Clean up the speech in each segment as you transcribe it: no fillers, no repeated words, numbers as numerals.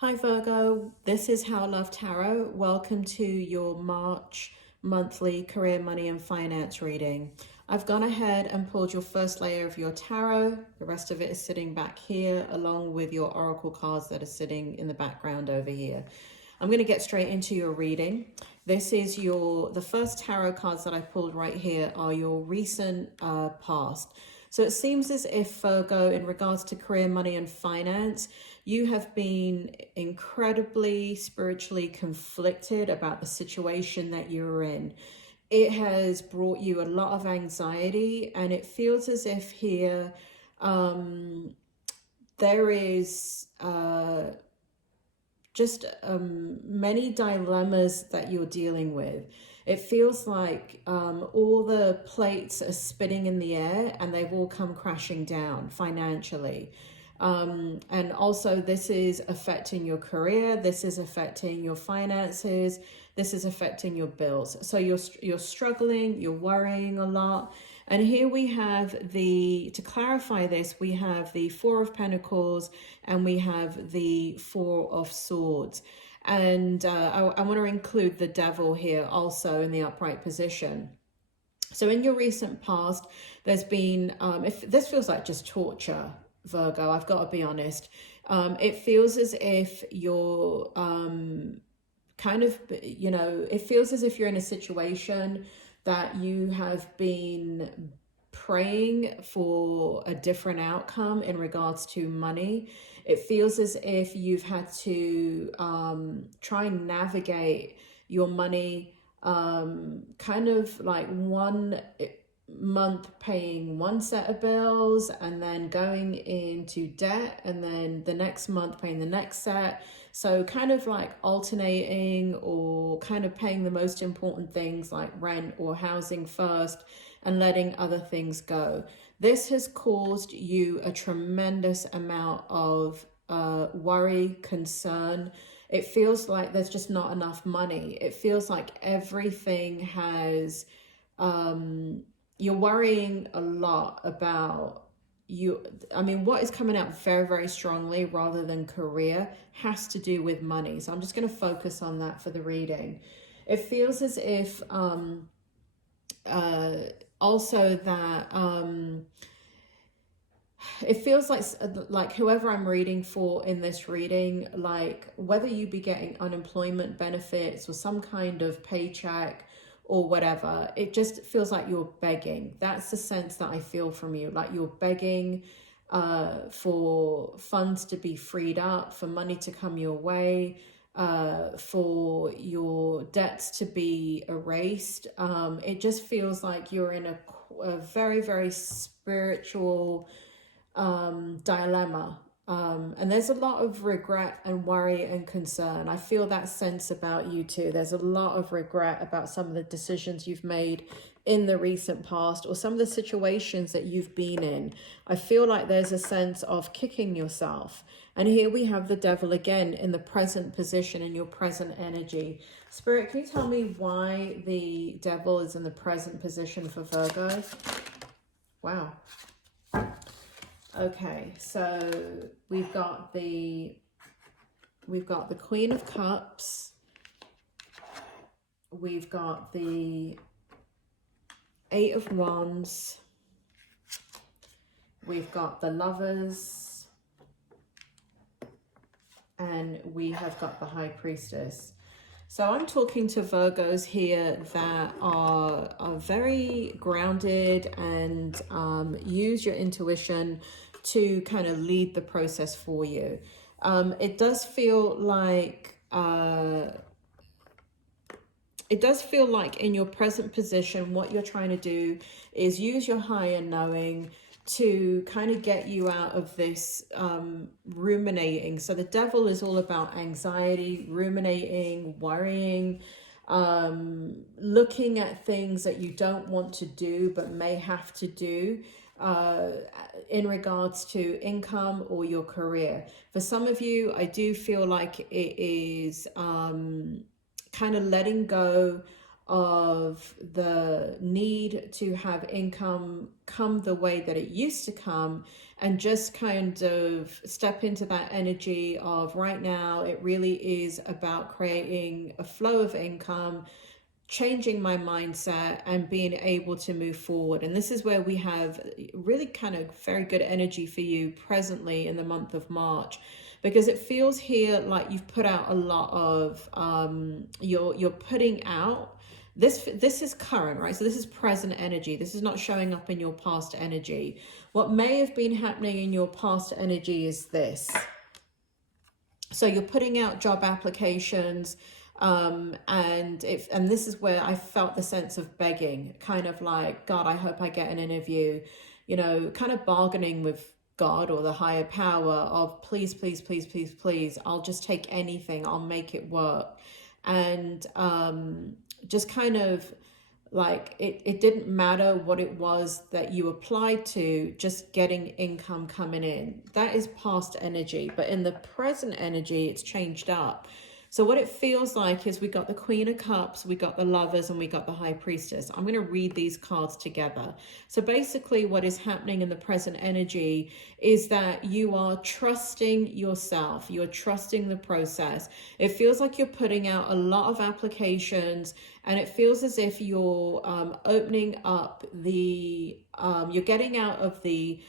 Hi Virgo, this is How Love Tarot. Welcome to your March monthly career, money and finance reading. I've gone ahead and pulled your first layer of your tarot. The rest of it is sitting back here along with your oracle cards that are sitting in the background over here. I'm going to get straight into your reading. This is the first tarot cards that I pulled right here are your recent past. So it seems as if Virgo, in regards to career, money and finance, you have been incredibly spiritually conflicted about the situation that you're in. It has brought you a lot of anxiety, and it feels as if here there is just many dilemmas that you're dealing with. It feels like all the plates are spinning in the air and they've all come crashing down financially. And also this is affecting your career, this is affecting your finances, this is affecting your bills. So you're struggling, you're worrying a lot. And here we have to clarify this, we have the Four of Pentacles and we have the Four of Swords. And I want to include the Devil here also in the upright position. So in your recent past, there's been, if this feels like just torture, Virgo, I've got to be honest. It feels as if you're it feels as if you're in a situation that you have been praying for a different outcome in regards to money. It feels as if you've had to try and navigate your money, kind of like 1 month paying one set of bills and then going into debt, and then the next month paying the next set. So kind of like alternating or kind of paying the most important things like rent or housing first and letting other things go. This has caused you a tremendous amount of worry, concern. It feels like there's just not enough money. It feels like everything has you're worrying a lot about what is coming out very, very strongly rather than career has to do with money. So I'm just going to focus on that for the reading. It feels as if also that it feels like whoever I'm reading for in this reading, like whether you be getting unemployment benefits or some kind of paycheck or whatever, it just feels like you're begging. That's the sense that I feel from you, like you're begging for funds to be freed up, for money to come your way, for your debts to be erased. It just feels like you're in a very, very spiritual dilemma. And there's a lot of regret and worry and concern. I feel that sense about you too. There's a lot of regret about some of the decisions you've made in the recent past or some of the situations that you've been in. I feel like there's a sense of kicking yourself. And here we have the Devil again in the present position, in your present energy. Spirit, can you tell me why the Devil is in the present position for Virgo? Wow. Okay, so we've got the Queen of Cups. We've got the Eight of Wands. We've got the Lovers. And we have got the High Priestess. So I'm talking to Virgos here that are very grounded and use your intuition to kind of lead the process for you. It does feel like in your present position, what you're trying to do is use your higher knowing to kind of get you out of this ruminating. So the Devil is all about anxiety, ruminating, worrying, looking at things that you don't want to do but may have to do in regards to income or your career. For some of you, I do feel like it is kind of letting go of the need to have income come the way that it used to come, and just kind of step into that energy of right now, it really is about creating a flow of income, changing my mindset and being able to move forward. And this is where we have really kind of very good energy for you presently in the month of March, because it feels here like you've put out a lot of you're putting out this is current, right? So this is present energy. This is not showing up in your past energy. What may have been happening in your past energy is this. So you're putting out job applications, and this is where I felt the sense of begging, kind of like, God, I hope I get an interview, you know, kind of bargaining with God or the higher power of please, please, please, please, please, I'll just take anything, I'll make it work. And just kind of like it didn't matter what it was that you applied to, just getting income coming in. That is past energy, but in the present energy, it's changed up. So what it feels like is we got the Queen of Cups, we got the Lovers, and we got the High Priestess. I'm going to read these cards together. So basically what is happening in the present energy is that you are trusting yourself. You're trusting the process. It feels like you're putting out a lot of applications, and it feels as if you're opening up the, you're getting out of the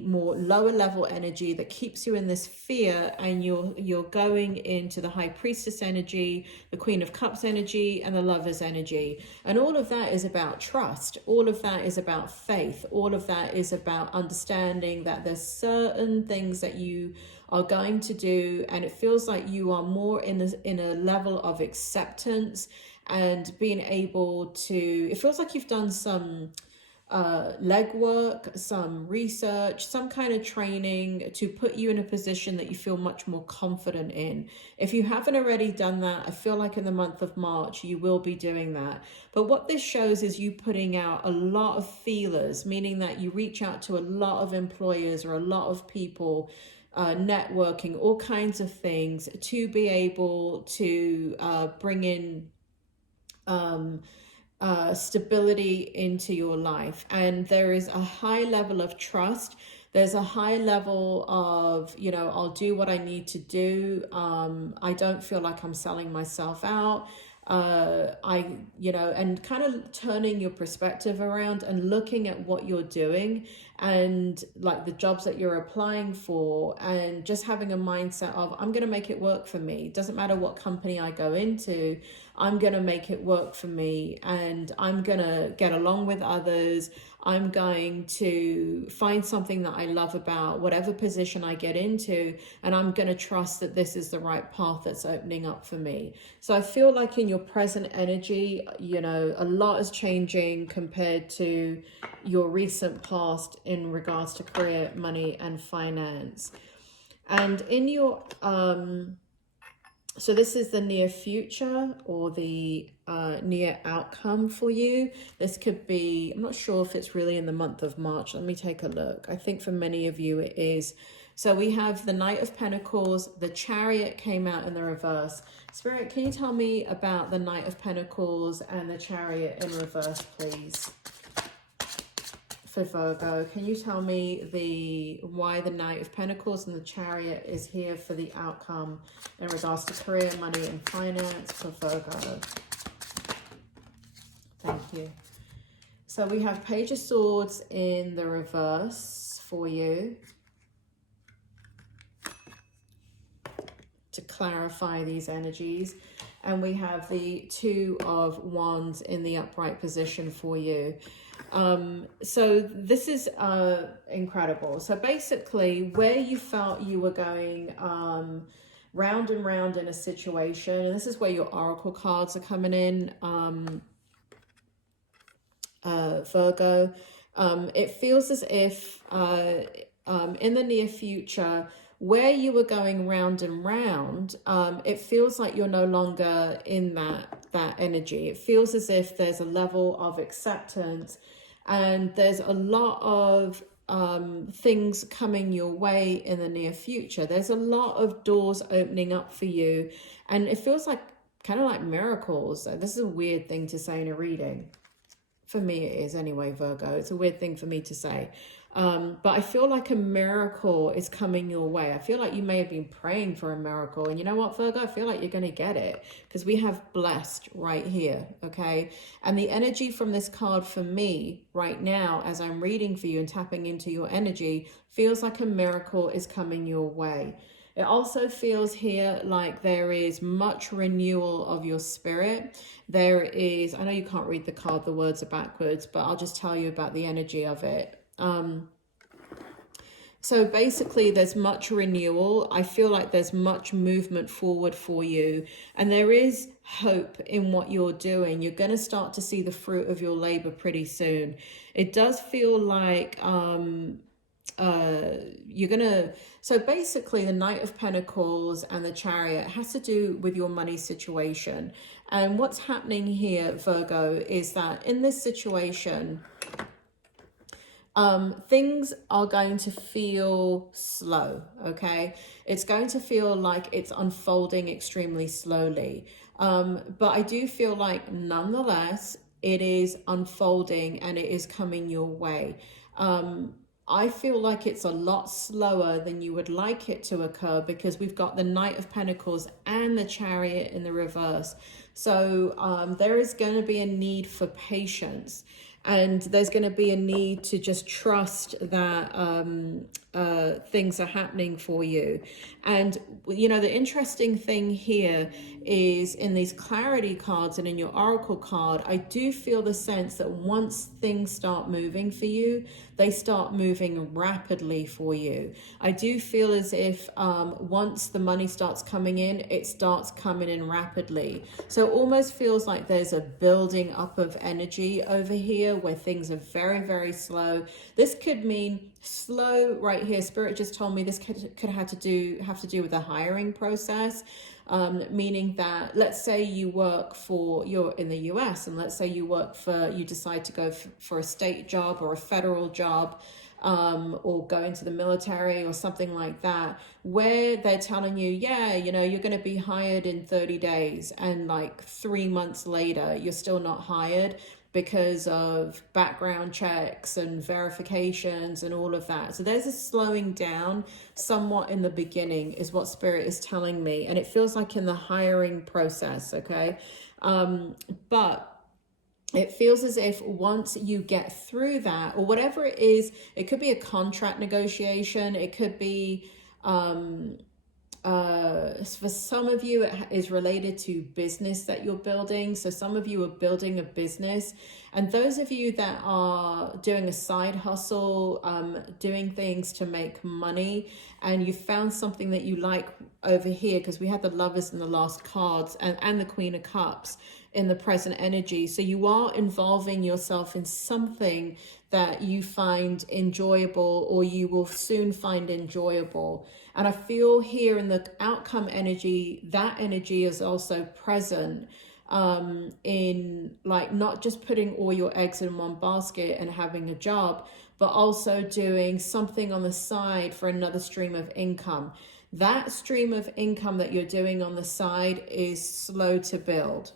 more lower level energy that keeps you in this fear, and you're going into the High Priestess energy, the Queen of Cups energy, and the Lover's energy. And all of that is about trust. All of that is about faith. All of that is about understanding that there's certain things that you are going to do, and it feels like you are more in a level of acceptance and being able to, it feels like you've done some legwork, some research, some kind of training to put you in a position that you feel much more confident in. If you haven't already done that, I feel like in the month of March, you will be doing that. But what this shows is you putting out a lot of feelers, meaning that you reach out to a lot of employers or a lot of people, networking, all kinds of things to be able to bring in stability into your life. And there is a high level of trust. There's a high level of, you know, I'll do what I need to do. I don't feel like I'm selling myself out. You know, and kind of turning your perspective around and looking at what you're doing and like the jobs that you're applying for, and just having a mindset of, I'm going to make it work for me. It doesn't matter what company I go into, I'm going to make it work for me, and I'm going to get along with others. I'm going to find something that I love about whatever position I get into, and I'm going to trust that this is the right path that's opening up for me. So I feel like in your present energy, you know, a lot is changing compared to your recent past in regards to career, money, and finance. And in your so this is the near future, or the near outcome for you. This could be, I'm not sure if it's really in the month of March. Let me take a look. I think for many of you it is. So we have the Knight of Pentacles. The Chariot came out in the reverse. Spirit, can you tell me about the Knight of Pentacles and the Chariot in reverse, please? For Virgo, can you tell me why the Knight of Pentacles and the Chariot is here for the outcome in regards to career, money, and finance for Virgo? Thank you. So we have Page of Swords in the reverse for you to clarify these energies. And we have the Two of Wands in the upright position for you. So this is incredible. So basically, where you felt you were going round and round in a situation, and this is where your oracle cards are coming in, Virgo, it feels as if in the near future, where you were going round and round, it feels like you're no longer in that energy. It feels as if there's a level of acceptance, and there's a lot of things coming your way in the near future. There's a lot of doors opening up for you, and it feels like kind of like miracles. This is a weird thing to say in a reading. For me it is anyway, Virgo. It's a weird thing for me to say. But I feel like a miracle is coming your way. I feel like you may have been praying for a miracle. And you know what, Virgo? I feel like you're going to get it because we have blessed right here, okay? And the energy from this card for me right now, as I'm reading for you and tapping into your energy, feels like a miracle is coming your way. It also feels here like there is much renewal of your spirit. There is, I know you can't read the card, the words are backwards, but I'll just tell you about the energy of it. So basically there's much renewal. I feel like there's much movement forward for you, and there is hope in what you're doing. You're going to start to see the fruit of your labor pretty soon. It does feel like you're gonna, so basically the Knight of Pentacles and the Chariot has to do with your money situation. And what's happening here, Virgo, is that in this situation, things are going to feel slow, okay? It's going to feel like it's unfolding extremely slowly. But I do feel like nonetheless, it is unfolding and it is coming your way. I feel like it's a lot slower than you would like it to occur because we've got the Knight of Pentacles and the Chariot in the reverse. So there is going to be a need for patience. And there's going to be a need to just trust that things are happening for you. And, you know, the interesting thing here is in these clarity cards and in your oracle card, I do feel the sense that once things start moving for you, they start moving rapidly for you. I do feel as if once the money starts coming in, it starts coming in rapidly. So it almost feels like there's a building up of energy over here where things are very, very slow. This could mean slow right here. Spirit just told me this could have to do with the hiring process. Meaning that, let's say you work for, you're in the US, and let's say you decide to go for a state job or a federal job, or go into the military or something like that, where they're telling you, yeah, you know, you're going to be hired in 30 days, and like 3 months later, you're still not hired because of background checks and verifications and all of that. So there's a slowing down somewhat in the beginning is what Spirit is telling me. And it feels like in the hiring process, okay? But it feels as if once you get through that, or whatever it is, it could be a contract negotiation, it could be for some of you, it is related to business that you're building. So some of you are building a business, and those of you that are doing a side hustle, doing things to make money, and you found something that you like over here, because we had the Lovers in the last cards and the Queen of Cups in the present energy. So you are involving yourself in something that you find enjoyable, or you will soon find enjoyable. And I feel here in the outcome energy, that energy is also present in like not just putting all your eggs in one basket and having a job, but also doing something on the side for another stream of income. That stream of income that you're doing on the side is slow to build.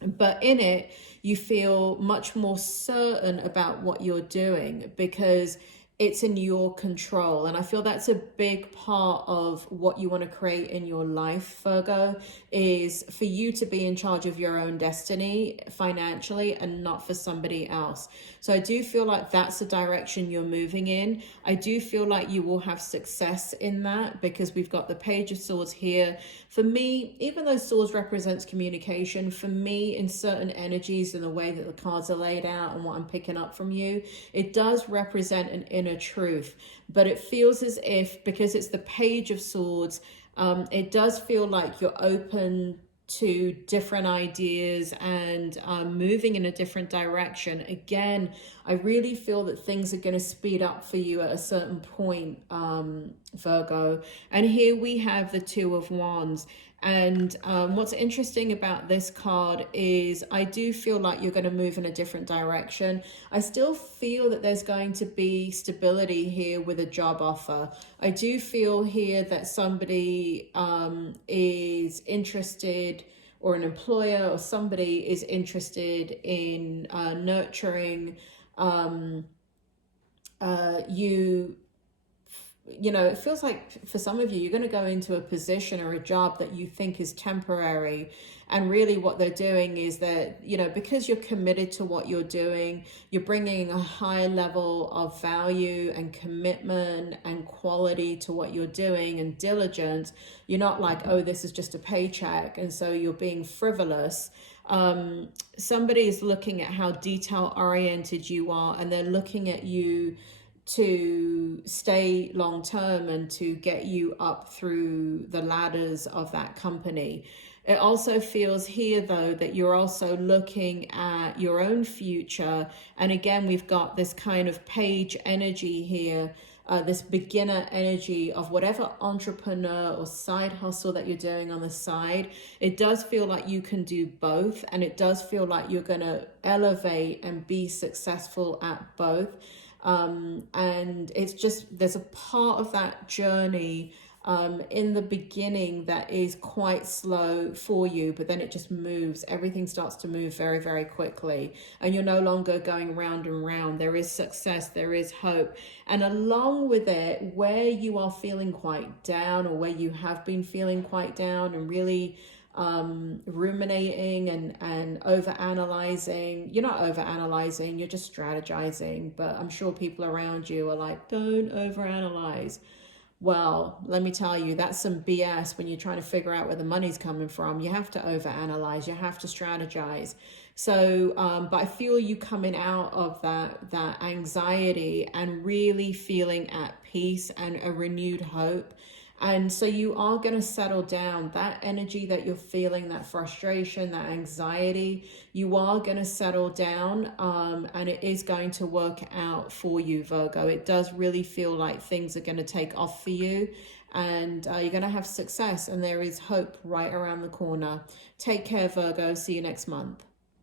But in it, you feel much more certain about what you're doing because it's in your control. And I feel that's a big part of what you want to create in your life, Virgo, is for you to be in charge of your own destiny financially and not for somebody else. So I do feel like that's the direction you're moving in. I do feel like you will have success in that because we've got the Page of Swords here. For me, even though Swords represents communication, for me in certain energies and the way that the cards are laid out and what I'm picking up from you, it does represent an inner truth. But it feels as if, because it's the Page of Swords, it does feel like you're open to different ideas and moving in a different direction. Again, I really feel that things are going to speed up for you at a certain point, Virgo. And here we have the Two of Wands. And what's interesting about this card is I do feel like you're going to move in a different direction. I still feel that there's going to be stability here with a job offer. I do feel here that somebody is interested, or an employer or somebody is interested in nurturing you know, it feels like for some of you, you're going to go into a position or a job that you think is temporary. And really what they're doing is that, you know, because you're committed to what you're doing, you're bringing a high level of value and commitment and quality to what you're doing and diligence. You're not like, oh, this is just a paycheck. And so you're being frivolous. Somebody is looking at how detail oriented you are, and they're looking at you to stay long term and to get you up through the ladders of that company. It also feels here, though, that you're also looking at your own future. And again, we've got this kind of page energy here, this beginner energy of whatever entrepreneur or side hustle that you're doing on the side. It does feel like you can do both, and it does feel like you're going to elevate and be successful at both. And it's just, there's a part of that journey in the beginning that is quite slow for you, but then it just moves. Everything starts to move very, very quickly, and you're no longer going round and round. There is success, there is hope. And along with it, where you are feeling quite down, or where you have been feeling quite down and really ruminating and over analyzing. You're not over analyzing, you're just strategizing, but I'm sure people around you are like, don't over analyze. Well, let me tell you, that's some BS when you're trying to figure out where the money's coming from. You have to overanalyze, you have to strategize. So, but I feel you coming out of that anxiety and really feeling at peace and a renewed hope. And so you are going to settle down. That energy that you're feeling, that frustration, that anxiety, you are going to settle down, and it is going to work out for you, Virgo. It does really feel like things are going to take off for you, and you're going to have success, and there is hope right around the corner. Take care, Virgo. See you next month.